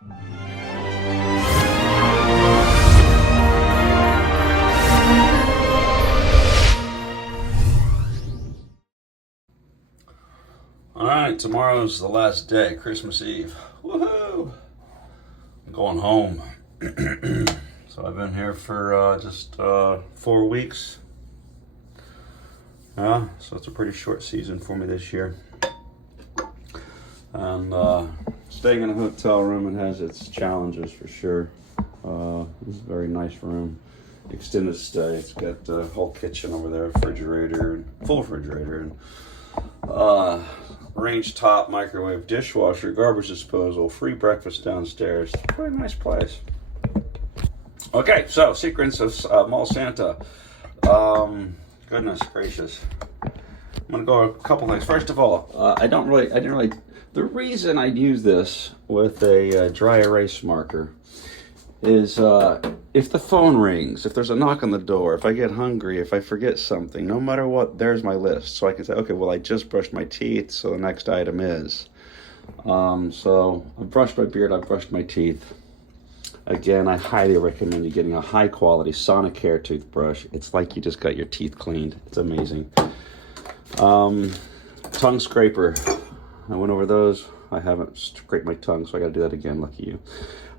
All right, tomorrow's the last day, Christmas Eve. Woohoo! I'm going home. So I've been here for just 4 weeks. Yeah, so it's a pretty short season for me this year. And staying in a hotel room, it has its challenges for sure. This is a very nice room. Extended stay. It's got a whole kitchen over there, refrigerator, and full refrigerator, and range top, microwave, dishwasher, garbage disposal, free breakfast downstairs. Pretty nice place. Okay, so secrets of Mall Santa. Goodness gracious. I'm gonna go a couple things. First of all, I didn't really. The reason I'd use this with a dry erase marker is if the phone rings, if there's a knock on the door, if I get hungry, if I forget something, no matter what, there's my list. So I can say, okay, well, I just brushed my teeth, so the next item is. So I've brushed my beard, I've brushed my teeth. Again, I highly recommend you getting a high quality Sonicare toothbrush. It's like you just got your teeth cleaned. It's amazing. Tongue scraper. I went over those. I haven't scraped my tongue, so I gotta do that again, lucky you.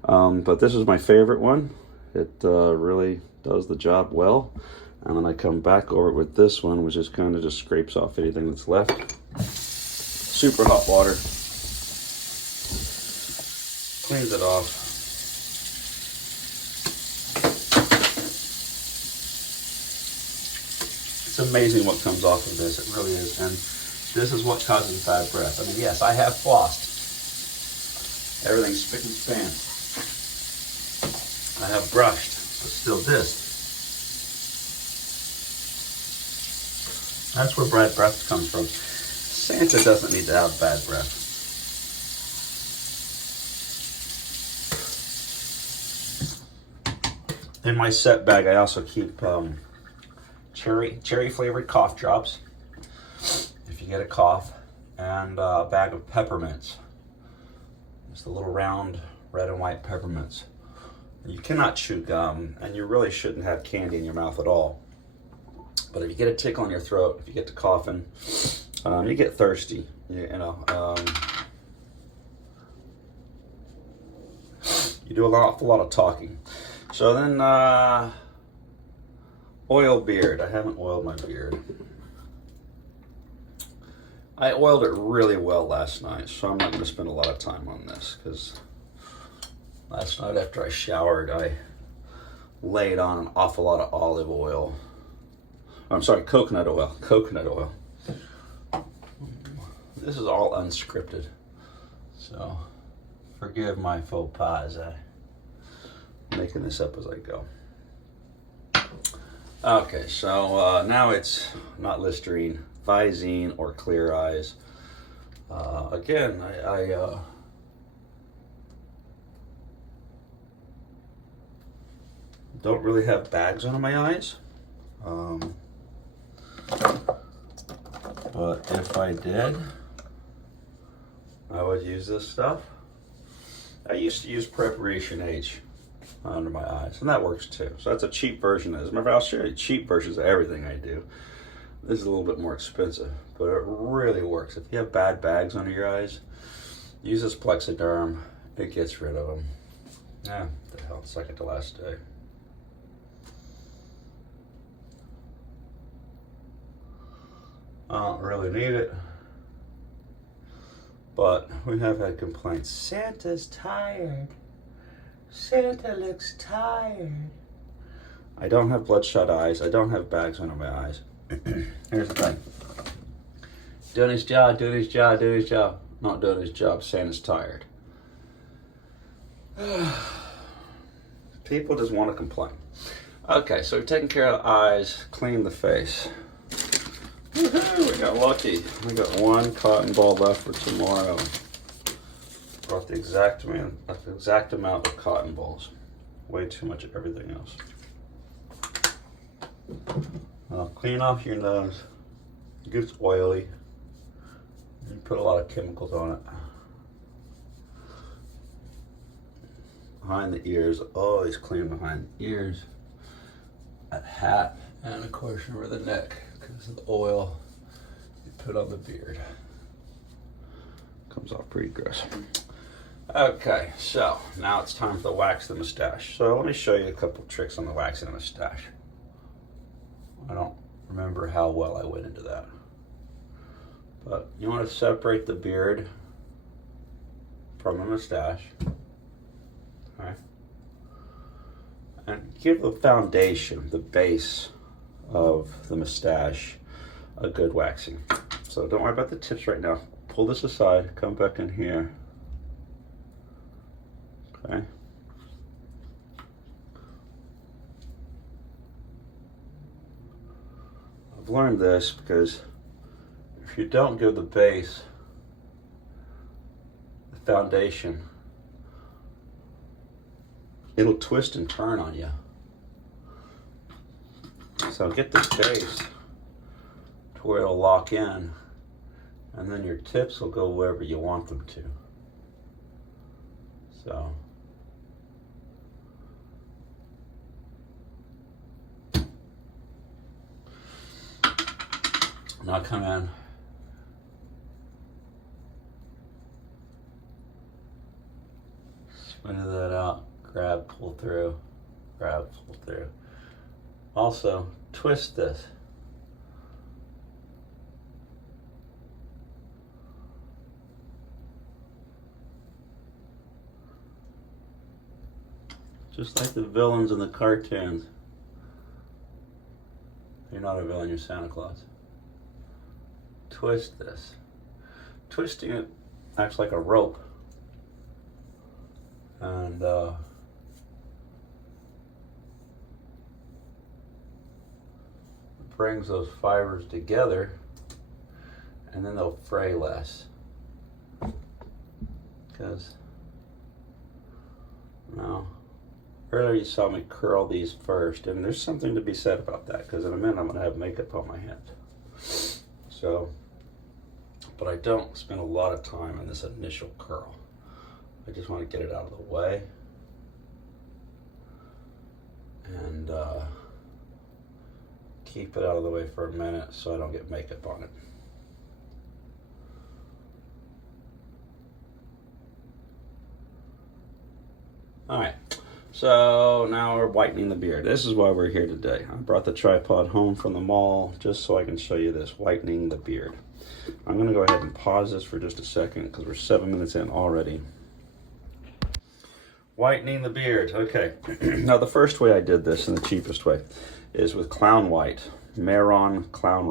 But this is my favorite one. It really does the job well. And then I come back over it with this one, which is kind of just scrapes off anything that's left. Super hot water. Cleans it off. It's amazing what comes off of this. It really is. And this is what causes bad breath. I mean, yes, I have flossed. Everything's spick and span. I have brushed, but still this. That's where bad breath comes from. Santa doesn't need to have bad breath. In my set bag, I also keep cherry flavored cough drops. If you get a cough, and a bag of peppermints. It's the little round red and white peppermints. You cannot chew gum, and you really shouldn't have candy in your mouth at all. But if you get a tickle in your throat, if you get to coughing, you get thirsty, you do an awful lot of talking. So then, oil beard. I haven't oiled my beard. I oiled it really well last night, so I'm not going to spend a lot of time on this, because last night after I showered, I laid on an awful lot of olive oil. I'm sorry, coconut oil. Coconut oil. This is all unscripted, so forgive my faux pas. I'm making this up as I go. Okay, so now it's not Listerine, Visine, or Clear Eyes. Again, I don't really have bags under my eyes. But if I did, I would use this stuff. I used to use Preparation H under my eyes, and that works too. So that's a cheap version of this. Remember, I'll show you cheap versions of everything I do. This is a little bit more expensive, but it really works. If you have bad bags under your eyes, use this Plexiderm. It gets rid of them. Yeah, the hell, second to last day. I don't really need it, but we have had complaints. Santa's tired. Santa looks tired. I don't have bloodshot eyes. I don't have bags under my eyes. Here's the thing. Doing his job, doing his job, doing his job. Not doing his job. Santa's tired. People just want to complain. Okay, so we've taken care of the eyes, cleaned the face. Woohoo, we got lucky. We got one cotton ball left for tomorrow. Brought the exact amount of cotton balls. Way too much of everything else. Clean off your nose. It gets oily. You put a lot of chemicals on it. behind the ears. Always clean behind the ears. That hat, and of course over the neck because of the oil you put on the beard. Comes off pretty gross. Okay, so now it's time for the wax the mustache. So let me show you a couple tricks on the waxing the mustache. I don't remember how well I went into that. But you want to separate the beard from the mustache. Okay. And give the foundation, the base of the mustache, a good waxing. So don't worry about the tips right now. Pull this aside, come back in here. Okay. I've learned this because if you don't give the base, the foundation, it'll twist and turn on you. So get the base to where it'll lock in, and then your tips will go wherever you want them to. So now come in. Smooth that out. Grab, pull through. Grab, pull through. Also, twist this. Just like the villains in the cartoons. You're not a villain, you're Santa Claus. Twist this. Twisting it acts like a rope. And brings those fibers together, and then they'll fray less. Because, no. Earlier you saw me curl these first, and there's something to be said about that, because in a minute I'm going to have makeup on my hands. So, but I don't spend a lot of time on this initial curl. I just want to get it out of the way. And keep it out of the way for a minute so I don't get makeup on it. All right. So now we're whitening the beard. This is why we're here today. I brought the tripod home from the mall just so I can show you this, whitening the beard. I'm gonna go ahead and pause this for just a second because we're 7 minutes in already. Whitening the beard, okay. Now the first way I did this, and the cheapest way, is with Clown White, Mehron Clown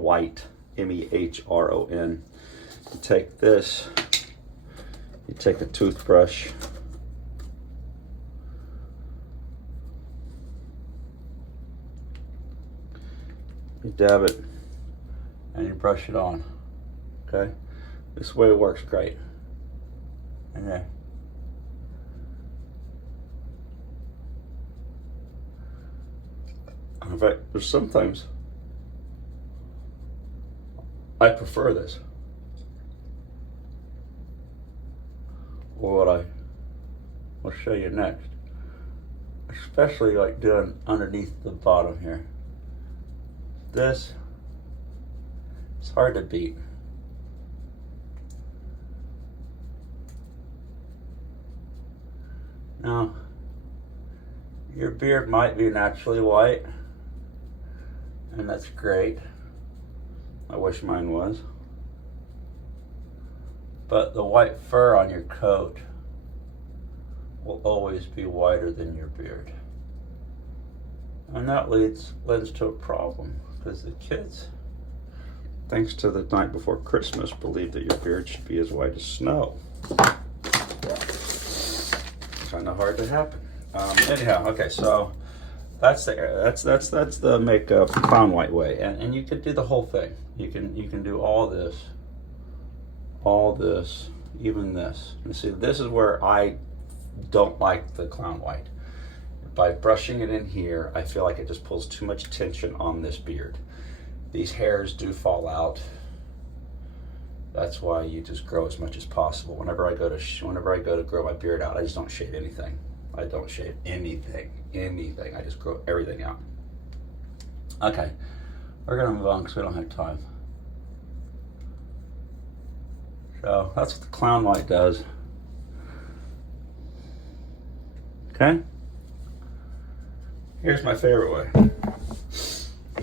White, M-E-H-R-O-N. You take this, you take a toothbrush, you dab it, and you brush it on, okay? This way works great. Okay. In fact, there's sometimes I prefer this. Or what I will show you next. Especially like doing underneath the bottom here. This, it's hard to beat. Now, your beard might be naturally white, and that's great. I wish mine was. But the white fur on your coat will always be whiter than your beard. And that lends to a problem, because the kids, thanks to the night before Christmas, believe that your beard should be as white as snow. Kind of hard to happen. Anyhow, okay, so that's the makeup Clown White way, and you could do the whole thing. You can do all this, even this. And see, this is where I don't like the Clown White. By brushing it in here, I feel like it just pulls too much tension on this beard. These hairs do fall out. That's why you just grow as much as possible. Whenever I go to grow my beard out, I just don't shave anything. I don't shave anything. I just grow everything out. Okay, we're gonna move on because we don't have time. So that's what the clown white does. Okay. Here's my favorite way.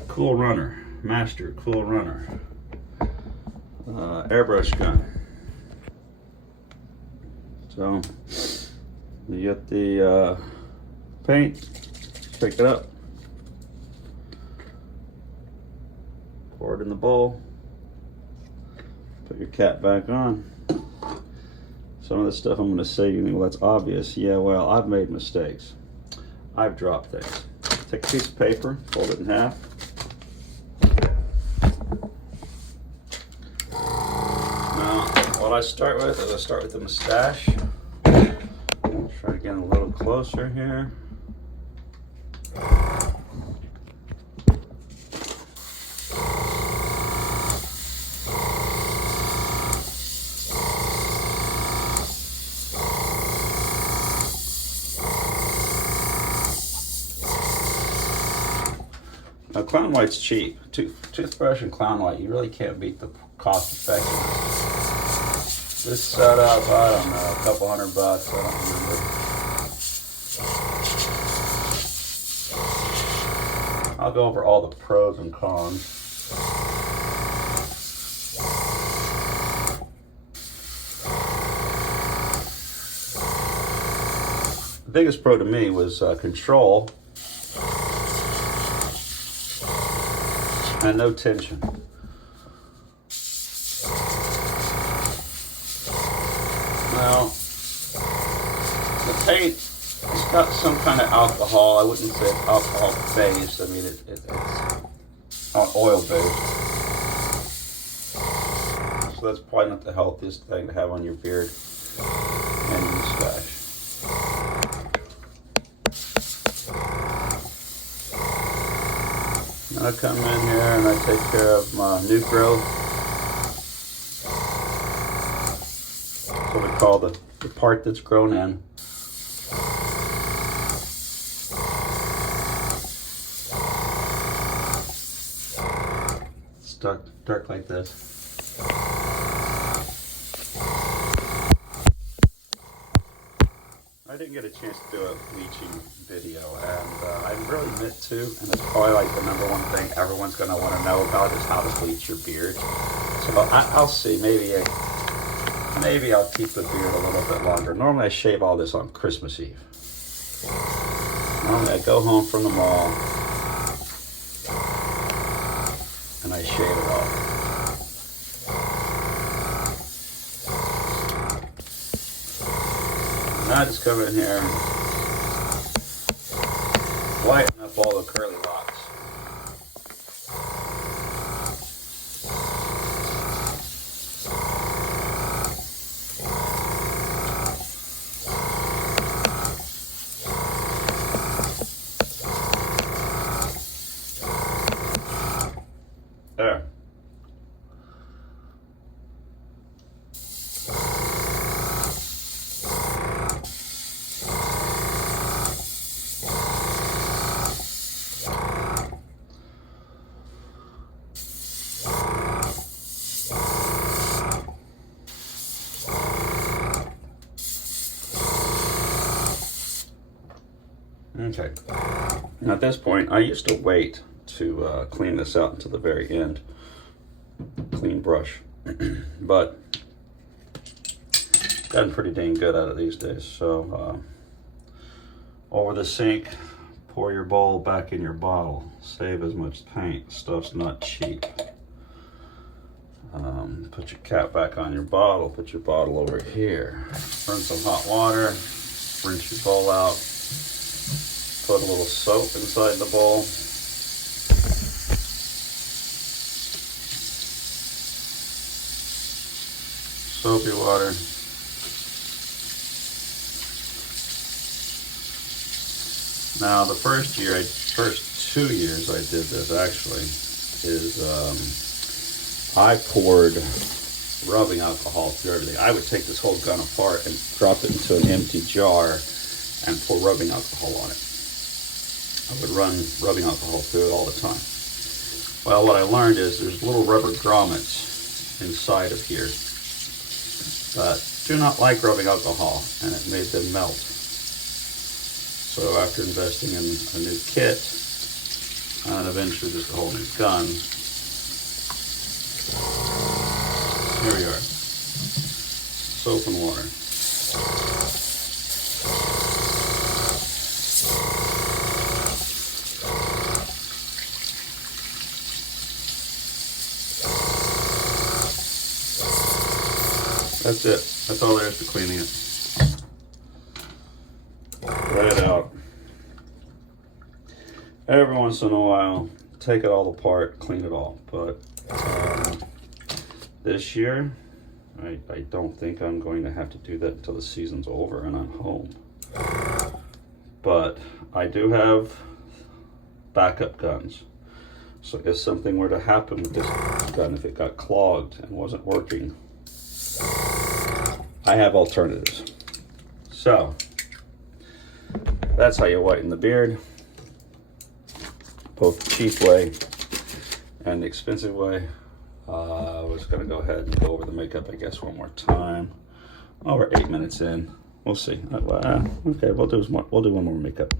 Cool Runner, Master Cool Runner. Airbrush gun. So you get the paint, pick it up, pour it in the bowl, put your cap back on. Some of the stuff I'm going to say, you think, well, that's obvious. Yeah, well, I've made mistakes. I've dropped things. Take a piece of paper, fold it in half. What I start with is I start with the mustache. I'll try to get a little closer here. Now, clown white's cheap. Toothbrush and clown white, you really can't beat the cost effectiveness. This set up, I don't know, a couple $100, I don't remember. I'll go over all the pros and cons. The biggest pro to me was control and no tension. Now, the paint, it's got some kind of alcohol. I wouldn't say it's alcohol based. I mean, it's oil based. So that's probably not the healthiest thing to have on your beard and your mustache. Now I come in here and I take care of my new growth. What we call the part that's grown in. It's dark like this. I didn't get a chance to do a bleaching video, and I really meant to, and it's probably like the #1 thing everyone's going to want to know about is how to bleach your beard. So I'll see, maybe I'll keep the beard a little bit longer. Normally I shave all this on Christmas Eve. Normally I go home from the mall and I shave it off. Now I just come in here and lighten up all the curly locks. There. Okay. Now at this point, I used to wait to clean this out until the very end. Clean brush. But gotten pretty dang good at it these days. So over the sink, pour your bowl back in your bottle. Save as much paint. Stuff's not cheap. Put your cap back on your bottle. Put your bottle over here. Run some hot water. Rinse your bowl out. Put a little soap inside the bowl. Soapy water. Now the first 2 years I did this actually is I poured rubbing alcohol through everything. I would take this whole gun apart and drop it into an empty jar and pour rubbing alcohol on it. I would run rubbing alcohol through it all the time. Well, what I learned is there's little rubber grommets inside of here that do not like rubbing alcohol, and it made them melt. So after investing in a new kit and eventually just a whole new gun, here we are, soap and water. That's it. That's all there is to cleaning it. Let it out. Every once in a while, take it all apart, clean it all. But this year, I don't think I'm going to have to do that until the season's over and I'm home. But I do have backup guns. So if something were to happen with this gun, if it got clogged and wasn't working, I have alternatives. So that's how you whiten the beard, both the cheap way and the expensive way. I was gonna go ahead and go over the makeup, I guess, one more time. Oh, we're 8 minutes in. We'll see. Okay, we'll do one more makeup.